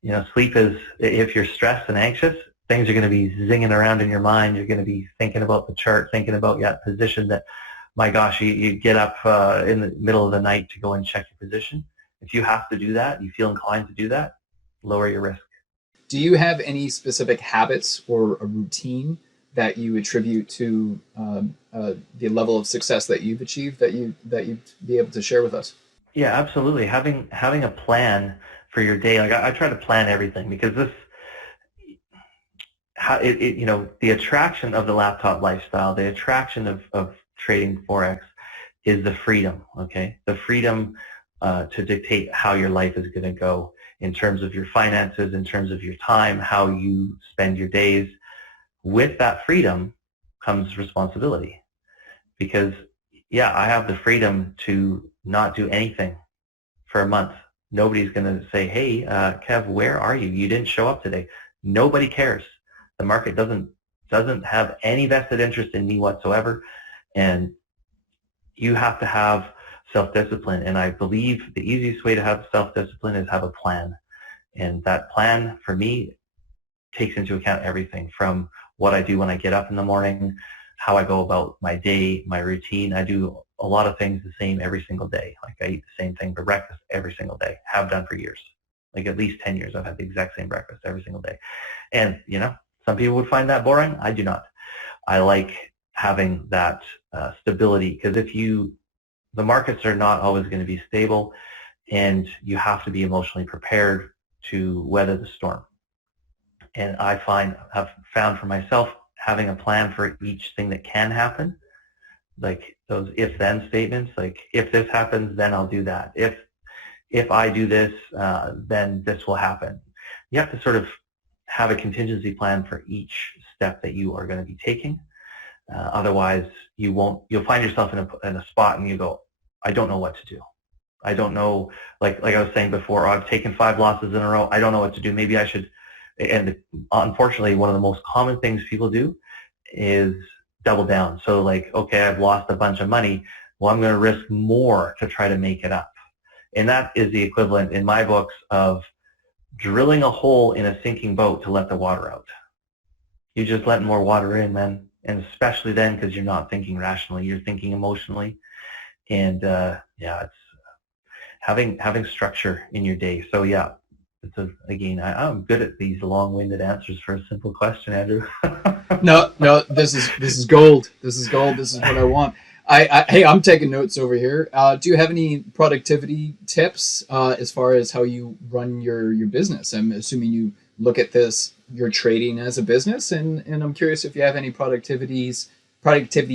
you know, sleep is, if you're stressed and anxious, things are going to be zinging around in your mind. You're going to be thinking about the chart, thinking about your position that, my gosh, you get up in the middle of the night to go and check your position. If you have to do that, you feel inclined to do that, lower your risk. Do you have any specific habits or a routine that you attribute to the level of success that you've achieved that you'd be able to share with us? Yeah, absolutely. Having a plan for your day. Like I try to plan everything, because the attraction of the laptop lifestyle, the attraction of trading Forex is the freedom, okay? The freedom to dictate how your life is going to go in terms of your finances, in terms of your time, how you spend your days. With that freedom comes responsibility, because yeah, I have the freedom to not do anything for a month. Nobody's going to say, hey, Kev, where are you? You didn't show up today. Nobody cares. The market doesn't have any vested interest in me whatsoever, and you have to have self-discipline. And I believe the easiest way to have self-discipline is have a plan. And that plan, for me, takes into account everything from what I do when I get up in the morning, how I go about my day, my routine. I do a lot of things the same every single day. Like I eat the same thing for breakfast every single day. Have done for years. Like at least 10 years I've had the exact same breakfast every single day. And, some people would find that boring. I do not. I like having that stability, because the markets are not always going to be stable, and you have to be emotionally prepared to weather the storm. And I've found for myself, having a plan for each thing that can happen, like those if-then statements, like if this happens, then I'll do that. If I do this, then this will happen. You have to sort of have a contingency plan for each step that you are going to be taking. Otherwise, you'll find yourself in a spot and you go, I don't know what to do. I don't know, like I was saying before, I've taken 5 losses in a row. I don't know what to do. Maybe I should. And unfortunately, one of the most common things people do is double down. So like, okay, I've lost a bunch of money. Well, I'm going to risk more to try to make it up. And that is the equivalent in my books of drilling a hole in a sinking boat to let the water out. You're just letting more water in, man. And especially then, because you're not thinking rationally, you're thinking emotionally. And it's having structure in your day. So yeah, I'm good at these long-winded answers for a simple question, Andrew. No, this is gold. This is gold. This is what I want. Hey, I'm taking notes over here. Do you have any productivity tips as far as how you run your business? I'm assuming you look at your trading as a business, and I'm curious if you have any productivity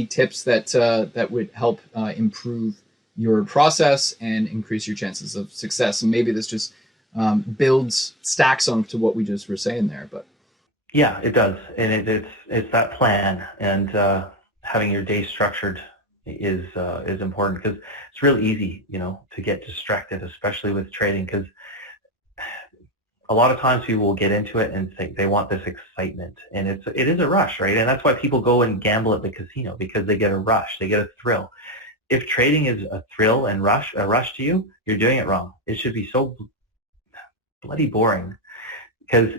tips that would help improve your process and increase your chances of success. And maybe this just stacks on to what we just were saying there. But yeah, it does, and it's that plan, and having your day structured is important, because it's really easy, to get distracted, especially with trading, because a lot of times people will get into it and think they want this excitement, and it is a rush, right? And that's why people go and gamble at the casino, because they get a rush, they get a thrill. If trading is a thrill and a rush to you, you're doing it wrong. It should be so bloody boring, because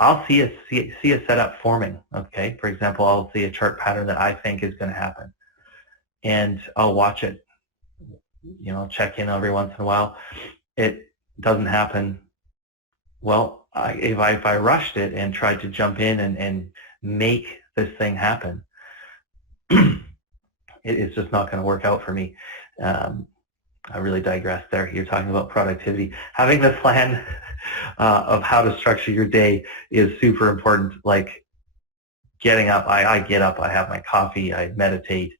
I'll see a setup forming. Okay, for example, I'll see a chart pattern that I think is going to happen, and I'll watch it. Check in every once in a while. It doesn't happen. Well, if I rushed it and tried to jump in and make this thing happen, it's just not going to work out for me. I really digress there. You're talking about productivity. Having the plan of how to structure your day is super important. Like getting up, I get up, I have my coffee, I meditate,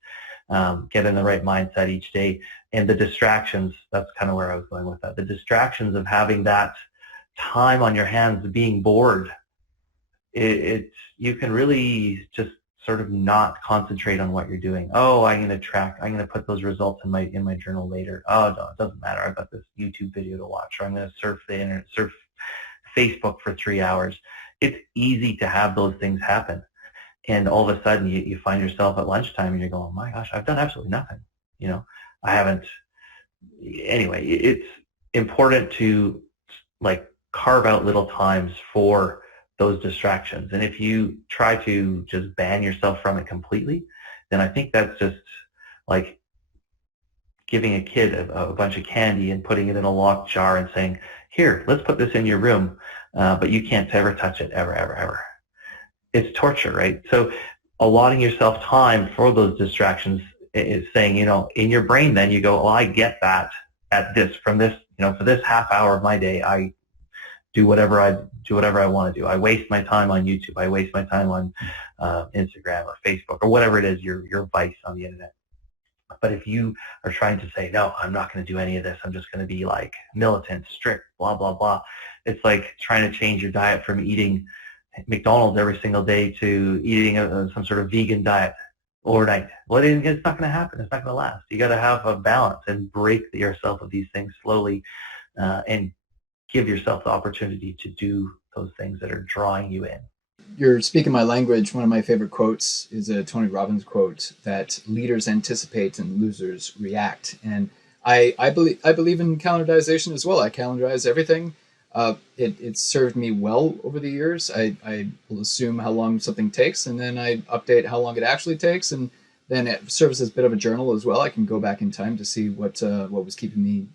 get in the right mindset each day. And the distractions, that's kind of where I was going with that. The distractions of having that time on your hands, being bored, you can really just sort of not concentrate on what you're doing. Oh, I'm going to put those results in my journal later. Oh, no, it doesn't matter. I've got this YouTube video to watch, or I'm going to surf the internet, surf Facebook for 3 hours. It's easy to have those things happen. And all of a sudden you find yourself at lunchtime and you're going, oh my gosh, I've done absolutely nothing. I haven't. Anyway, it's important to carve out little times for those distractions. And if you try to just ban yourself from it completely, then I think that's just like giving a kid a bunch of candy and putting it in a locked jar and saying, here, let's put this in your room, but you can't ever touch it, ever, ever, ever. It's torture, right? So allotting yourself time for those distractions is saying, in your brain then you go, well, I get that for this half hour of my day, do whatever I want to do. I waste my time on YouTube. I waste my time on Instagram or Facebook or whatever it is, your vice on the internet. But if you are trying to say, no, I'm not going to do any of this, I'm just going to be like militant, strict, blah, blah, blah. It's like trying to change your diet from eating McDonald's every single day to eating some sort of vegan diet overnight. Well, it's not going to happen. It's not going to last. You got to have a balance and break yourself of these things slowly and give yourself the opportunity to do those things that are drawing you in. You're speaking my language. One of my favorite quotes is a Tony Robbins quote that leaders anticipate and losers react. And I believe in calendarization as well. I calendarize everything. It served me well over the years. I will assume how long something takes, and then I update how long it actually takes, and then it serves as a bit of a journal as well. I can go back in time to see what was keeping me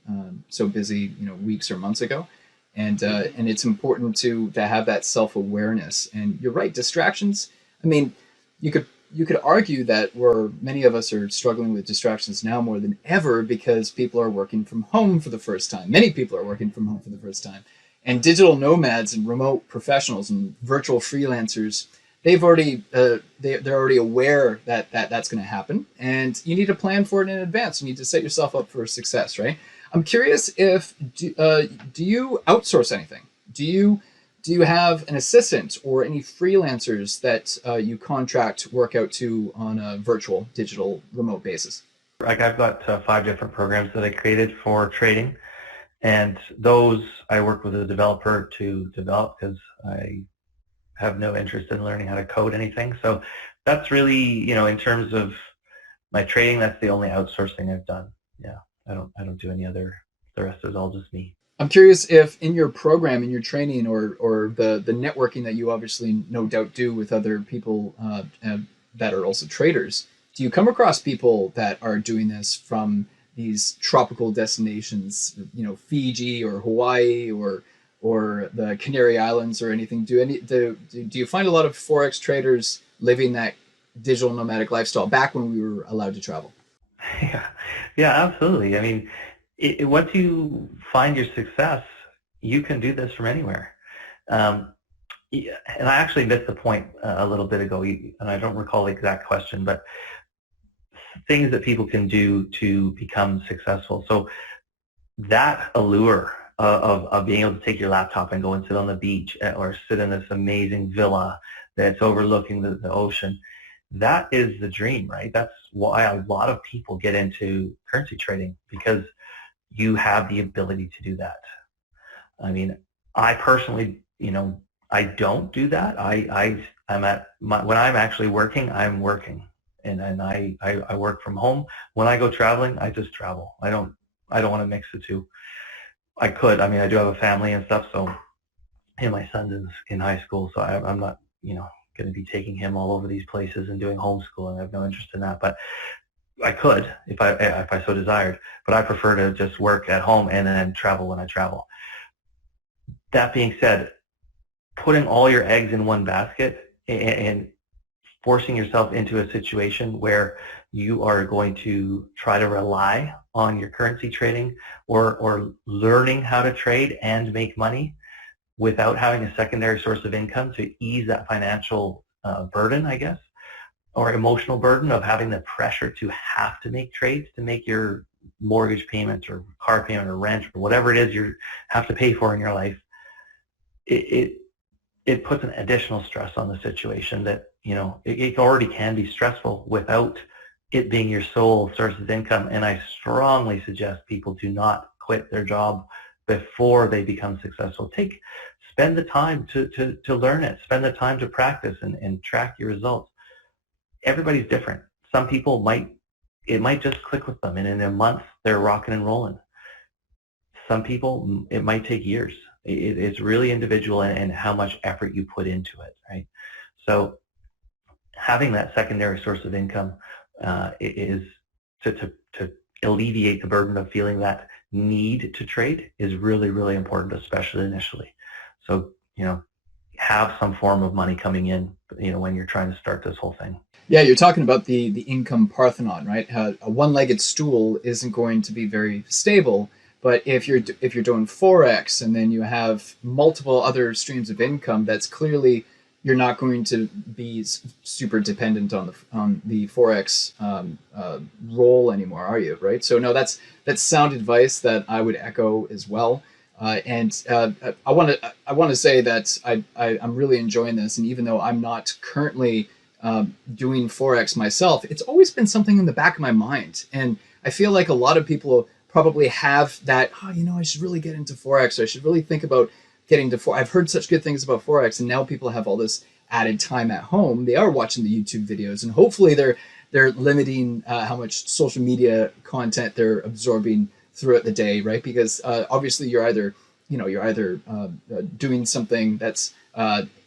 so busy, weeks or months ago. And it's important to have that self-awareness. And you're right, distractions. I mean, you could argue that many of us are struggling with distractions now more than ever because people are working from home for the first time. Many people are working from home for the first time. And digital nomads and remote professionals and virtual freelancers, they're already aware that that's going to happen. And you need to plan for it in advance. You need to set yourself up for success, right? I'm curious if do you outsource anything? Do you have an assistant or any freelancers that you contract work out to on a virtual, digital, remote basis? Like I've got 5 different programs that I created for trading, and those I work with a developer to develop because I have no interest in learning how to code anything. So that's really, in terms of my trading, that's the only outsourcing I've done. Yeah. I don't do any other. The rest is all just me. I'm curious if in your program, in your training, or the networking that you obviously no doubt do with other people that are also traders, do you come across people that are doing this from these tropical destinations, Fiji or Hawaii or the Canary Islands or anything? Do you find a lot of Forex traders living that digital nomadic lifestyle back when we were allowed to travel? Yeah, absolutely. I mean, once you find your success, you can do this from anywhere. And I actually missed the point a little bit ago, and I don't recall the exact question, but things that people can do to become successful. So that allure of being able to take your laptop and go and sit on the beach or sit in this amazing villa that's overlooking the ocean, that is the dream, right? That's why a lot of people get into currency trading, because you have the ability to do that. I mean, I personally, I don't do that. When I'm actually working, I'm working, and I work from home. When I go traveling, I just travel. I don't want to mix the two. I could. I mean, I do have a family and stuff, so my son's in high school, so I'm not, going to be taking him all over these places and doing homeschooling. I have no interest in that, but I could if I so desired. But I prefer to just work at home and then travel when I travel. That being said, putting all your eggs in one basket and forcing yourself into a situation where you are going to try to rely on your currency trading or learning how to trade and make money without having a secondary source of income to ease that financial burden, I guess, or emotional burden of having the pressure to have to make trades to make your mortgage payments or car payment or rent or whatever it is you have to pay for in your life. It puts an additional stress on the situation that, it already can be stressful without it being your sole source of income. And I strongly suggest people do not quit their job before they become successful. Spend the time to learn it. Spend the time to practice and track your results. Everybody's different. Some people it might just click with them, and in a month they're rocking and rolling. Some people, it might take years. It's really individual and how much effort you put into it, right? So having that secondary source of income is to alleviate the burden of feeling that need to trade is really, really important, especially initially. So, have some form of money coming in, when you're trying to start this whole thing. Yeah, you're talking about the income Parthenon, right? How a one-legged stool isn't going to be very stable, But if you're doing Forex and then you have multiple other streams of income, that's clearly you're not going to be super dependent on the Forex role anymore, are you? Right. So no, that's sound advice that I would echo as well. I want to say that I'm really enjoying this, and even though I'm not currently doing Forex myself, it's always been something in the back of my mind, and I feel like a lot of people probably have that. Oh, I should really get into Forex, or I should really think about getting to Forex. I've heard such good things about Forex, and now people have all this added time at home. They are watching the YouTube videos, and hopefully they're limiting how much social media content they're absorbing throughout the day, right? Because obviously you're either doing something that's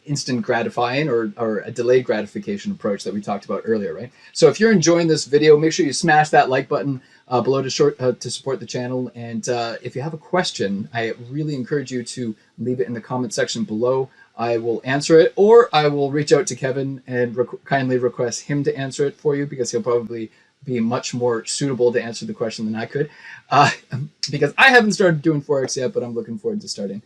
instant gratifying or a delayed gratification approach that we talked about earlier, right? So if you're enjoying this video, make sure you smash that like button below to support the channel. And if you have a question, I really encourage you to leave it in the comment section below. I will answer it, or I will reach out to Kevin and kindly request him to answer it for you, because he'll probably be much more suitable to answer the question than I could, because I haven't started doing Forex yet, but I'm looking forward to starting.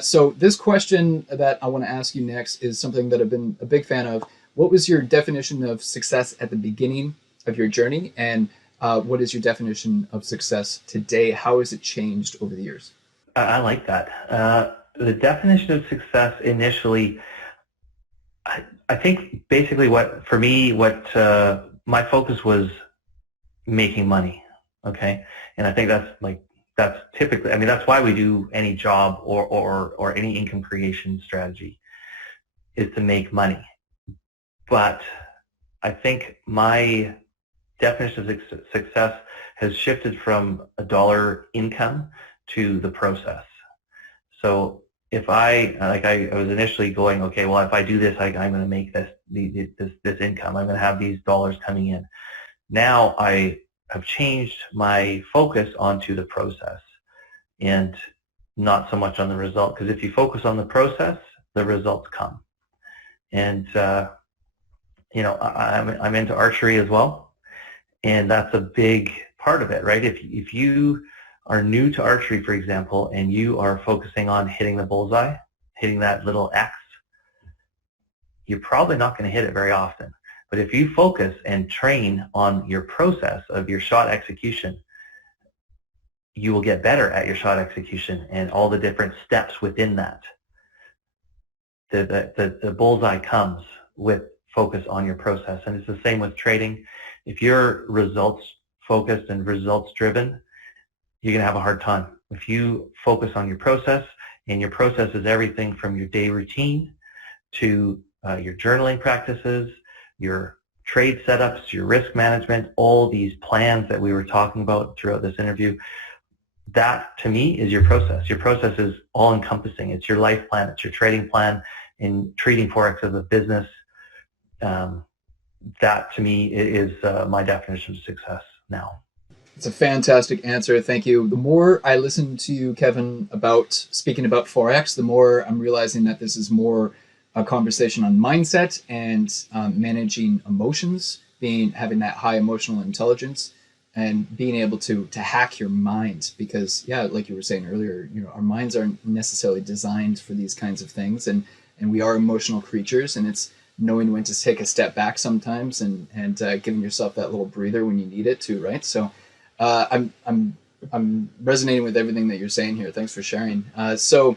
So this question that I want to ask you next is something that I've been a big fan of. What was your definition of success at the beginning of your journey, and what is your definition of success today? How has it changed over the years? I like that. The definition of success initially, I think basically what my focus was making money, okay? And I think that's typically, that's why we do any job or any income creation strategy, is to make money. But I think my definition of success has shifted from a dollar income to the process. So if I was initially going, okay, well, if I do this, I'm going to make this income. I'm going to have these dollars coming in. Now I have changed my focus onto the process and not so much on the result. Because if you focus on the process, the results come. And I'm into archery as well, and that's a big part of it, right? If you are new to archery, for example, and you are focusing on hitting the bullseye, hitting that little X, you're probably not going to hit it very often. But if you focus and train on your process of your shot execution, you will get better at your shot execution and all the different steps within that. The bullseye comes with focus on your process. And it's the same with trading. If you're results focused and results driven, you're going to have a hard time. If you focus on your process, and your process is everything from your day routine to your journaling practices, your trade setups, your risk management, all these plans that we were talking about throughout this interview, that to me is your process. Your process is all encompassing. It's your life plan, it's your trading plan, and treating Forex as a business. That to me is my definition of success now. It's a fantastic answer. Thank you. The more I listen to you, Kevin, about speaking about Forex, the more I'm realizing that this is more a conversation on mindset and managing emotions, having that high emotional intelligence, and being able to hack your mind. Because like you were saying earlier, our minds aren't necessarily designed for these kinds of things, and we are emotional creatures, and it's knowing when to take a step back sometimes and giving yourself that little breather when you need it too, right? So I'm resonating with everything that you're saying here. Thanks for sharing. So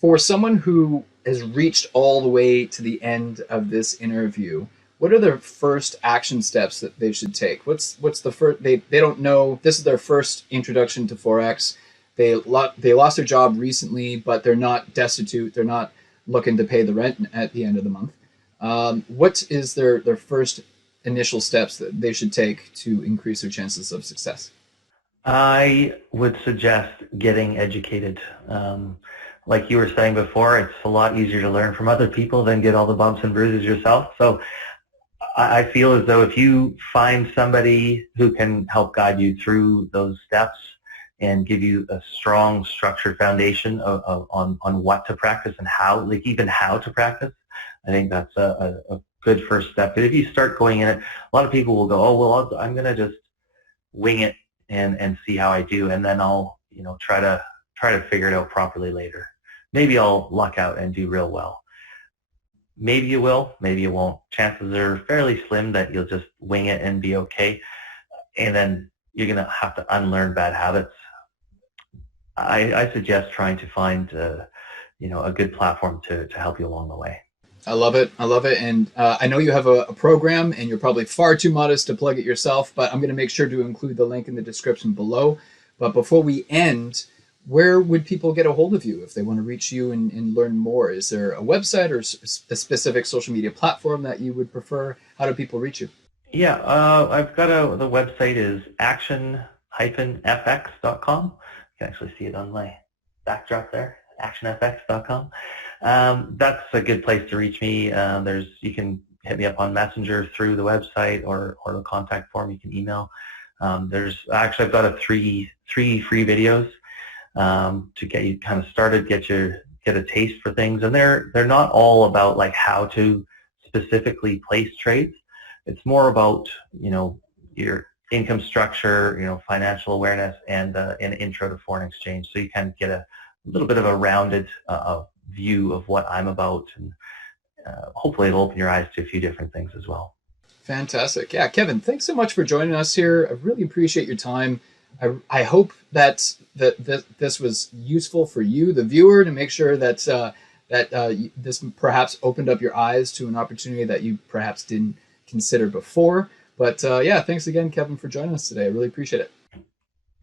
for someone who has reached all the way to the end of this interview, what are the first action steps that they should take? What's the first? They don't know. This is their first introduction to Forex. They lost their job recently, but they're not destitute. They're not looking to pay the rent at the end of the month. What is their first initial steps that they should take to increase their chances of success? I would suggest getting educated. Like you were saying before, it's a lot easier to learn from other people than get all the bumps and bruises yourself. So I feel as though if you find somebody who can help guide you through those steps and give you a strong structured foundation on what to practice and how, like even how to practice, I think that's a good first step. But if you start going in it, a lot of people will go, oh, well, I'm going to just wing it and see how I do, and then I'll try to figure it out properly later. Maybe I'll luck out and do real well. Maybe you will, maybe you won't. Chances are fairly slim that you'll just wing it and be okay. And then you're going to have to unlearn bad habits. I suggest trying to find a good platform to help you along the way. I love it. I love it. And I know you have a program, and you're probably far too modest to plug it yourself, but I'm going to make sure to include the link in the description below. But before we end, where would people get a hold of you if they want to reach you and learn more? Is there a website or a specific social media platform that you would prefer? How do people reach you? Yeah, I've got the website is action-fx.com. You can actually see it on my backdrop there, actionfx.com. That's a good place to reach me. You can hit me up on Messenger through the website or the contact form. You can email. I've got three free videos to get you kind of started, get a taste for things, and they're not all about like how to specifically place trades. It's more about your income structure, financial awareness, and an intro to foreign exchange, so you can get a little bit of a rounded view of what I'm about, and hopefully it'll open your eyes to a few different things as well. Fantastic. Yeah, Kevin, thanks so much for joining us here. I really appreciate your time. I hope that this was useful for you, the viewer, to make sure that this perhaps opened up your eyes to an opportunity that you perhaps didn't consider before. But yeah, thanks again, Kevin, for joining us today. I really appreciate it.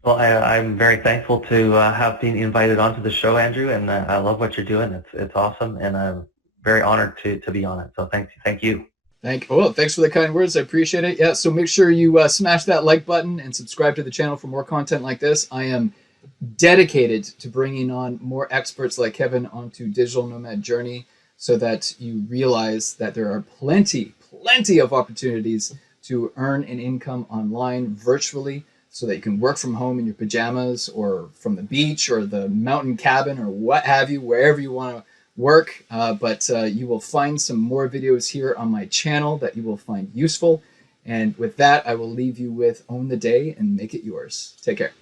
Well, I'm very thankful to have been invited onto the show, Andrew, and I love what you're doing. It's awesome, and I'm very honored to be on it. So thank you. Thanks for the kind words. I appreciate it. Yeah, so make sure you smash that like button and subscribe to the channel for more content like this. I am dedicated to bringing on more experts like Kevin onto Digital Nomad Journey, so that you realize that there are plenty of opportunities to earn an income online virtually, so that you can work from home in your pajamas or from the beach or the mountain cabin or what have you, wherever you want to work. But you will find some more videos here on my channel that you will find useful. And with that, I will leave you with Own the Day and Make It Yours. Take care.